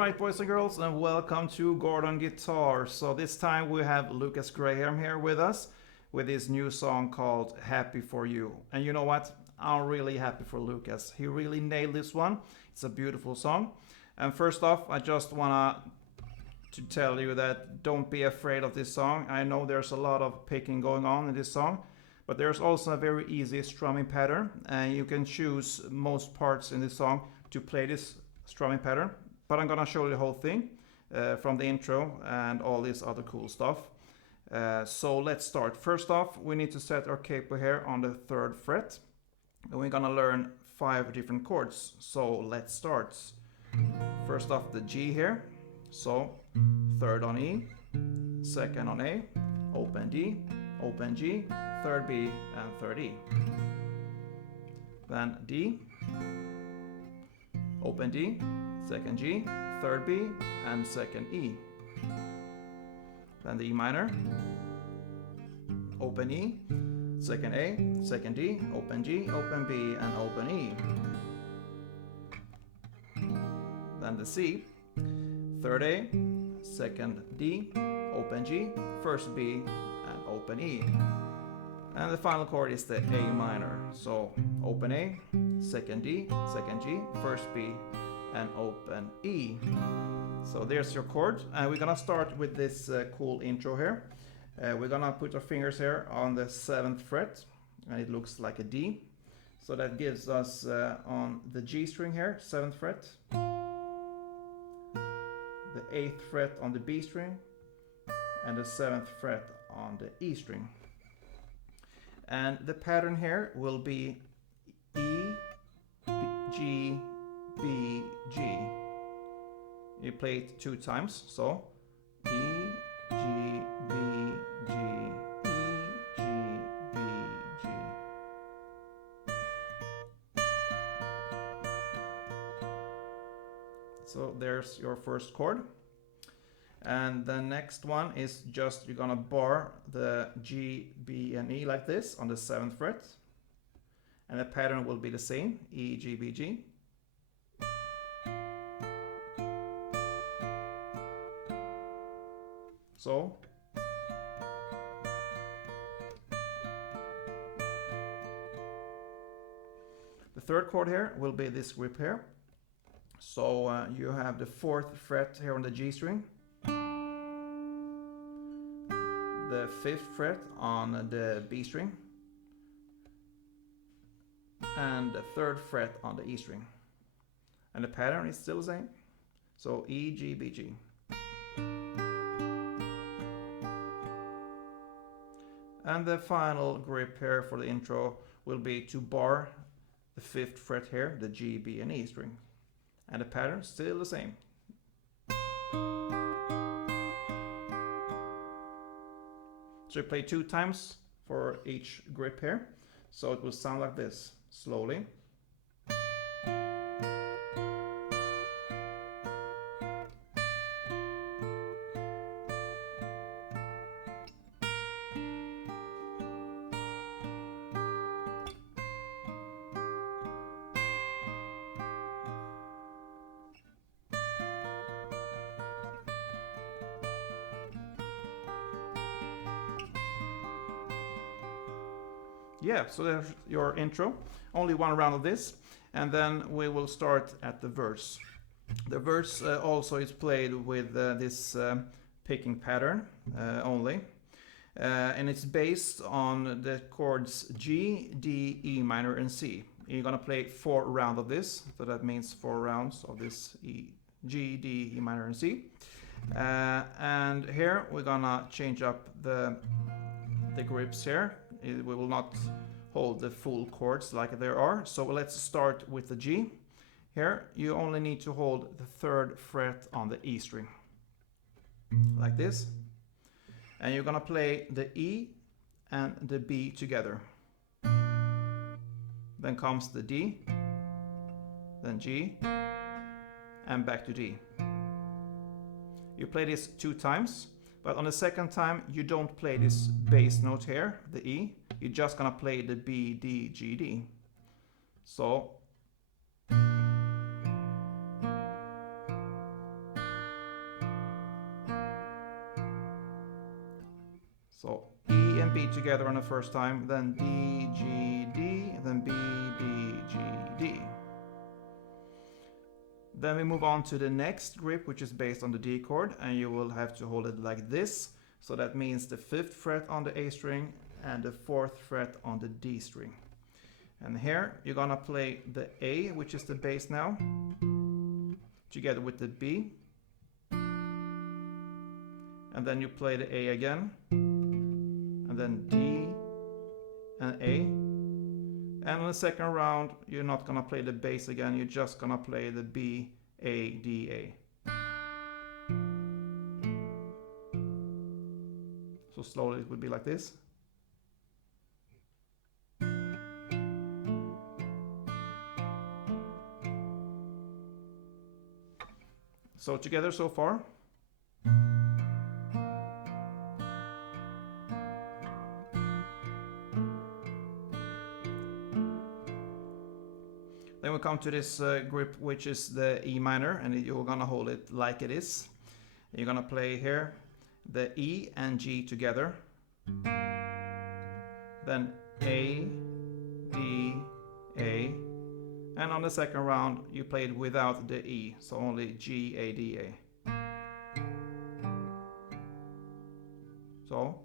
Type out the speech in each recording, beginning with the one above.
Alright, boys and girls, and welcome to Gordon Guitar. So this time we have Lucas Graham here with us with his new song called Happy For You. And you know what? I'm really happy for Lucas. He really nailed this one. It's a beautiful song. And first off, I just wanna to tell you that don't be afraid of this song. I know there's a lot of picking going on in this song, but there's also a very easy strumming pattern, and you can choose most parts in this song to play this strumming pattern. But I'm gonna show you the whole thing from the intro and all this other cool stuff. So let's start. First off, we need to set our capo here on the 3rd fret. And we're gonna learn 5 different chords. So let's start. First off, the G here. So 3rd on E, 2nd on A, open D, open G, 3rd B, and 3rd E. Then D, open D, 2nd G, 3rd B, and 2nd E. Then the E minor, open E, 2nd A, 2nd D, open G, open B, and open E. Then the C, 3rd A, 2nd D, open G, 1st B, and open E. And the final chord is the A minor. So open A, 2nd D, 2nd G, 1st B, and open E. So there's your chord, and we're gonna start with this cool intro here. We're gonna put our fingers here on the 7th fret, and it looks like a D. So that gives us on the G string here, 7th fret, the 8th fret on the B string, and the 7th fret on the E string. And the pattern here will be E, G, B, G. You play it 2 times, so E, G, B, G, E, G, B, G. So there's your first chord. And the next one is just you're gonna bar the G, B, and E like this on the 7th fret. And the pattern will be the same, E, G, B, G. So the 3rd chord here will be this grip here. So you have the 4th fret here on the G string, the 5th fret on the B string, and the 3rd fret on the E string. And the pattern is still the same. So E, G, B, G. And the final grip here for the intro will be to bar the 5th fret here, the G, B, and E string. And the pattern still the same. So you play 2 times for each grip here. So it will sound like this, slowly. Yeah, so there's your intro. Only 1 round of this, and then we will start at the verse. The verse also is played with this picking pattern only, and it's based on the chords G, D, E minor, and C. You're gonna play 4 rounds of this, so that means 4 rounds of this G, D, E minor, and C. And here we're gonna change up the grips here. We will not hold the full chords like there are. So let's start with the G. Here you only need to hold the 3rd fret on the E string, like this. And you're gonna play the E and the B together. Then comes the D, then G, and back to D. You play this 2 times. But on the 2nd time, you don't play this bass note here, the E. You're just gonna play the B, D, G, D. So together on the first time, then D, G, D, and then B, D, G, D. Then we move on to the next grip, which is based on the D chord, and you will have to hold it like this. So that means the 5th fret on the A string and the 4th fret on the D string. And here you're gonna play the A, which is the bass now, together with the B. And then you play the A again, and then D and A. And on the second round, you're not gonna play the bass again, you're just gonna play the B, A, D, A. So slowly it would be like this. So together so far. Then we come to this grip, which is the E minor, and you're gonna hold it like it is. You're gonna play here the E and G together, then A, D, A, and on the second round you play it without the E, so only G, A, D, A. So.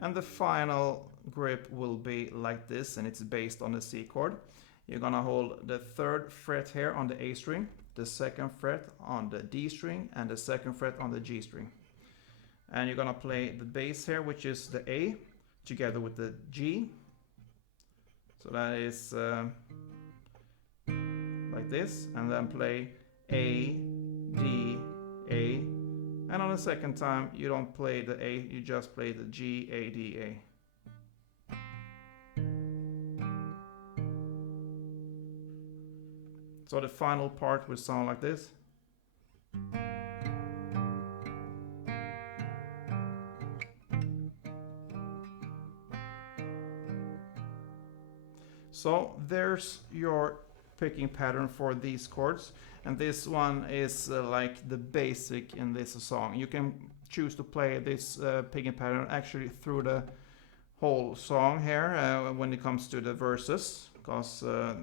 And the final grip will be like this, and it's based on the C chord. You're gonna hold the 3rd fret here on the A string, the 2nd fret on the D string, and the 2nd fret on the G string. And you're gonna play the bass here, which is the A, together with the G. So that is like this, and then play A, D, A. And on the second time, you don't play the A, you just play the G, A, D, A. So the final part will sound like this. So there's your picking pattern for these chords, and this one is like the basic in this song. You can choose to play this picking pattern actually through the whole song here when it comes to the verses, because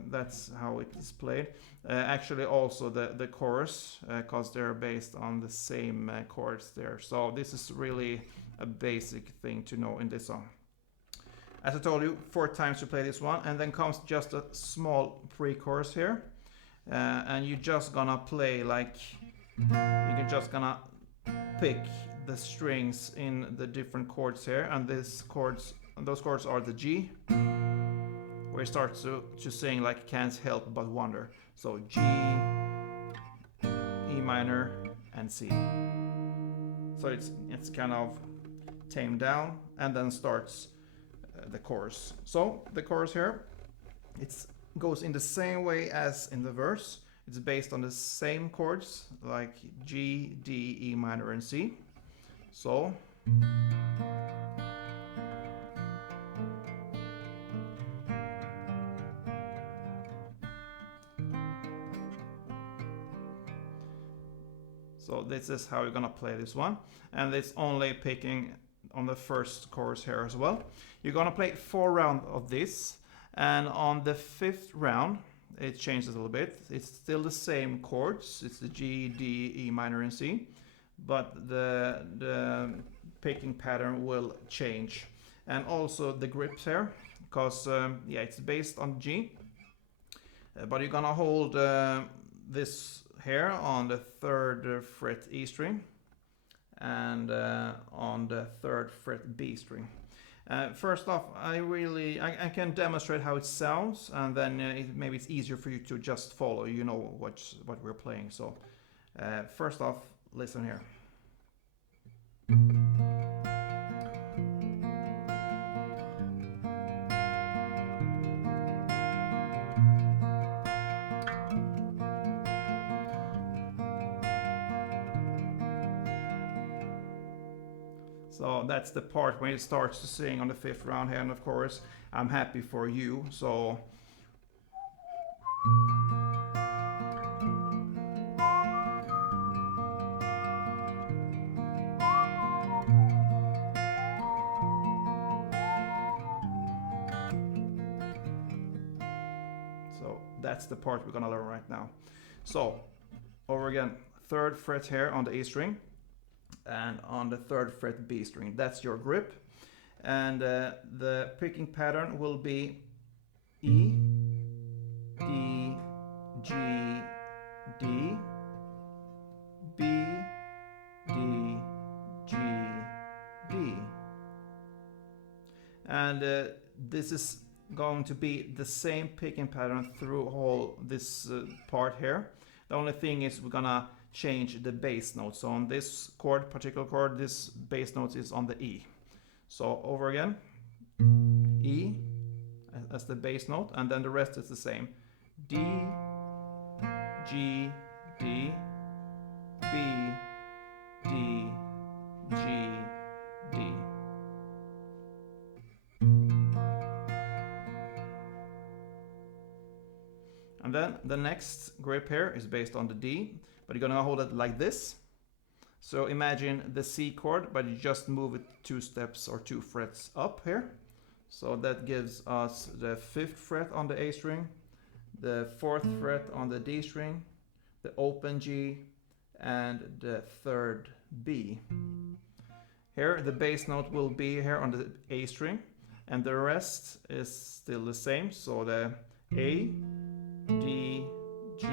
that's how it is played. Actually also the chorus, because they're based on the same chords there. So this is really a basic thing to know in this song. As I told you, 4 times to play this one, and then comes just a small pre-chorus here, and you're just gonna play like you're just gonna pick the strings in the different chords here, and those chords are the G, where it starts to sing like Can't Help But Wonder. So G, E minor, and C. So it's kind of tamed down, and then starts the chorus. So the chorus here, it goes in the same way as in the verse. It's based on the same chords like G, D, E minor, and C. So this is how you're gonna play this one, and it's only picking on the first chorus here as well. You're gonna play 4 rounds of this, and on the 5th round it changes a little bit. It's still the same chords. It's the G, D, E minor, and C, but the picking pattern will change, and also the grips here, because it's based on G, but you're gonna hold this here on the 3rd fret E string, and on the 3rd fret B string. First off, I can demonstrate how it sounds, and then maybe it's easier for you to just follow. You know what we're playing. So first off, listen here. So that's the part when it starts to sing on the 5th round here, and of course, I'm happy for you. So That's the part we're gonna learn right now. So over again, 3rd fret here on the A string, and on the 3rd fret B string. That's your grip. And the picking pattern will be E, D, G, D, B, D, G, D. And this is going to be the same picking pattern through all this part here. The only thing is we're gonna change the bass note. So on this chord, particular chord, this bass note is on the E. So over again, E as the bass note, and then the rest is the same. D, G, D, B, D, G, D. And then the next grip here is based on the D, but you're gonna hold it like this. So imagine the C chord, but you just move it 2 steps or 2 frets up here. So that gives us the 5th fret on the A string, the 4th fret on the D string, the open G, and the 3rd B. Here the bass note will be here on the A string, and the rest is still the same. So the A, D, G,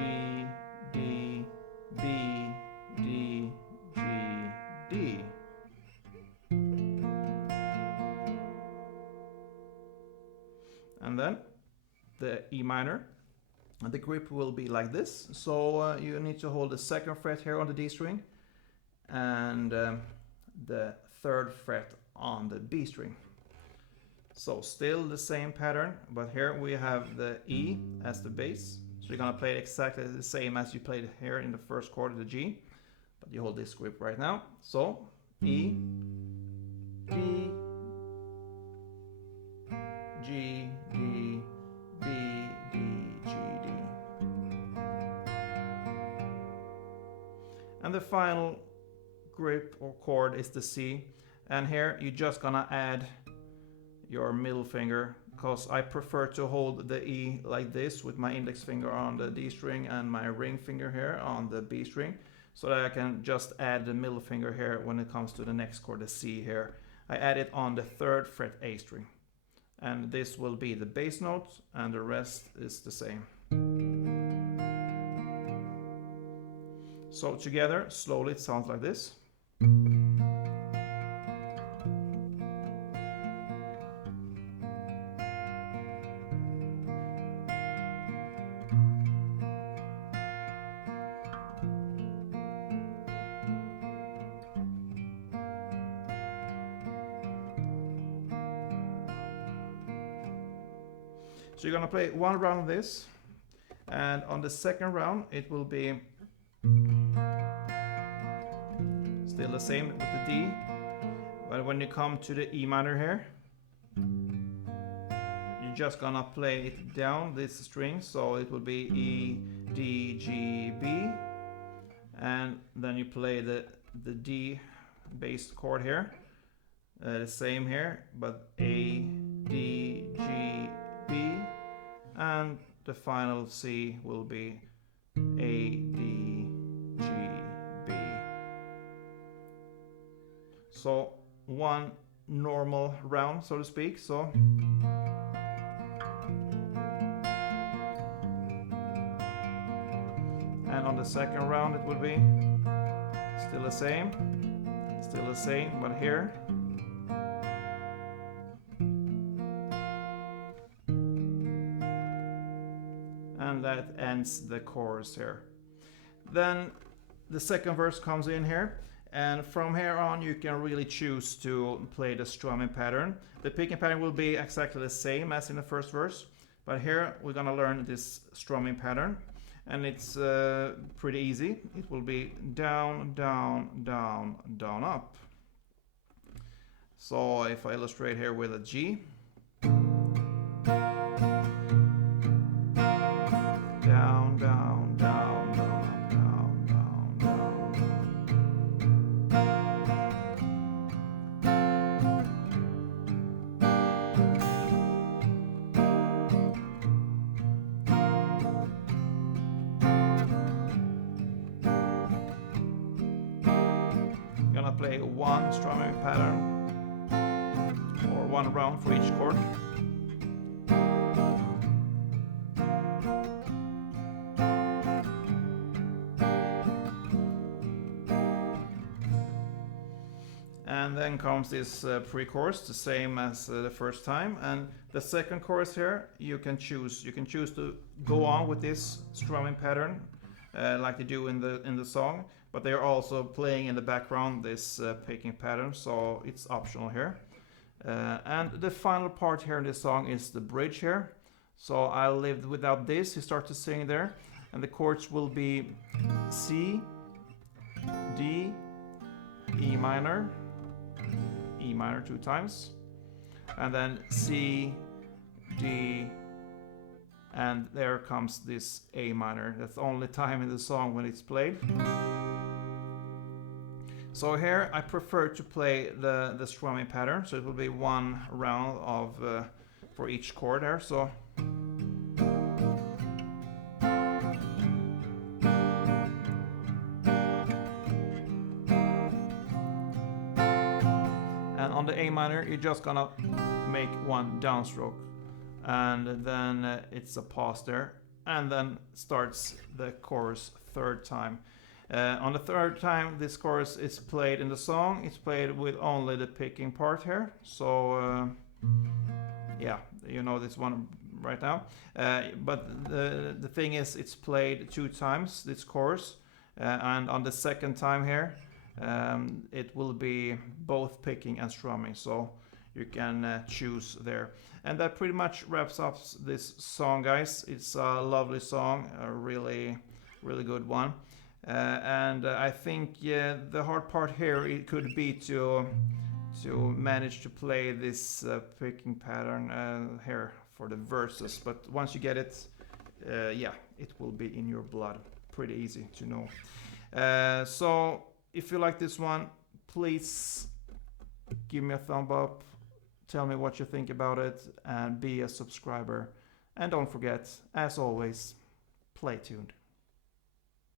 D, B, D, G, D. And then the E minor. And the grip will be like this. So you need to hold the 2nd fret here on the D string, and the 3rd fret on the B string. So still the same pattern, but here we have the E as the bass. So you're gonna play it exactly the same as you played it here in the 1st chord of the G, but you hold this grip right now. So E, D, G, D, B, D, G, D. And the final grip or chord is the C, and here you're just gonna add your middle finger, because I prefer to hold the E like this with my index finger on the D string and my ring finger here on the B string, so that I can just add the middle finger here when it comes to the next chord, the C here. I add it on the 3rd fret A string, and this will be the bass note, and the rest is the same. So together, slowly, it sounds like this. So you're gonna play 1 round of this, and on the 2nd round it will be still the same with the D, but when you come to the E minor here, you're just gonna play it down this string, so it will be E, D, G, B, and then you play the D bass chord here, the same here, but A, D, G, B, and the final C will be A, D, G, B. So 1 normal round, so to speak. So and on the 2nd round it will be still the same, but here. And that ends the chorus here. Then the 2nd verse comes in here, and from here on you can really choose to play the strumming pattern. The picking pattern will be exactly the same as in the 1st verse, but here we're gonna learn this strumming pattern, and it's pretty easy. It will be down, down, down, down, up. So if I illustrate here with a G, down, down, down, down, down, down, down. pattern, or one round for each chord. And then comes this pre-chorus, the same as the first time. And the second chorus here, you can choose. You can choose to go on with this strumming pattern, like they do in the song, but they are also playing in the background this picking pattern, so it's optional here. And the final part here in this song is the bridge here. So I lived without this. You start to sing there, and the chords will be C, D, E minor 2 times, and then C, D, and there comes this A minor. That's the only time in the song when it's played. So here I prefer to play the strumming pattern, so it will be one round of for each chord there. So and on the A minor, you're just gonna make one downstroke, and then it's a pause there, and then starts the chorus third time. On the third time this chorus is played in the song, it's played with only the picking part here. So yeah, you know this one right now. But the thing is, it's played 2 times, this chorus, and on the second time here, it will be both picking and strumming, so you can choose there. And that pretty much wraps up this song, guys. It's a lovely song, a really good one. And I think the hard part here, it could be to manage to play this picking pattern here for the verses. But once you get it, yeah, it will be in your blood. Pretty easy to know. So if you like this one, please give me a thumb up. Tell me what you think about it, and be a subscriber. And don't forget, as always, play tuned.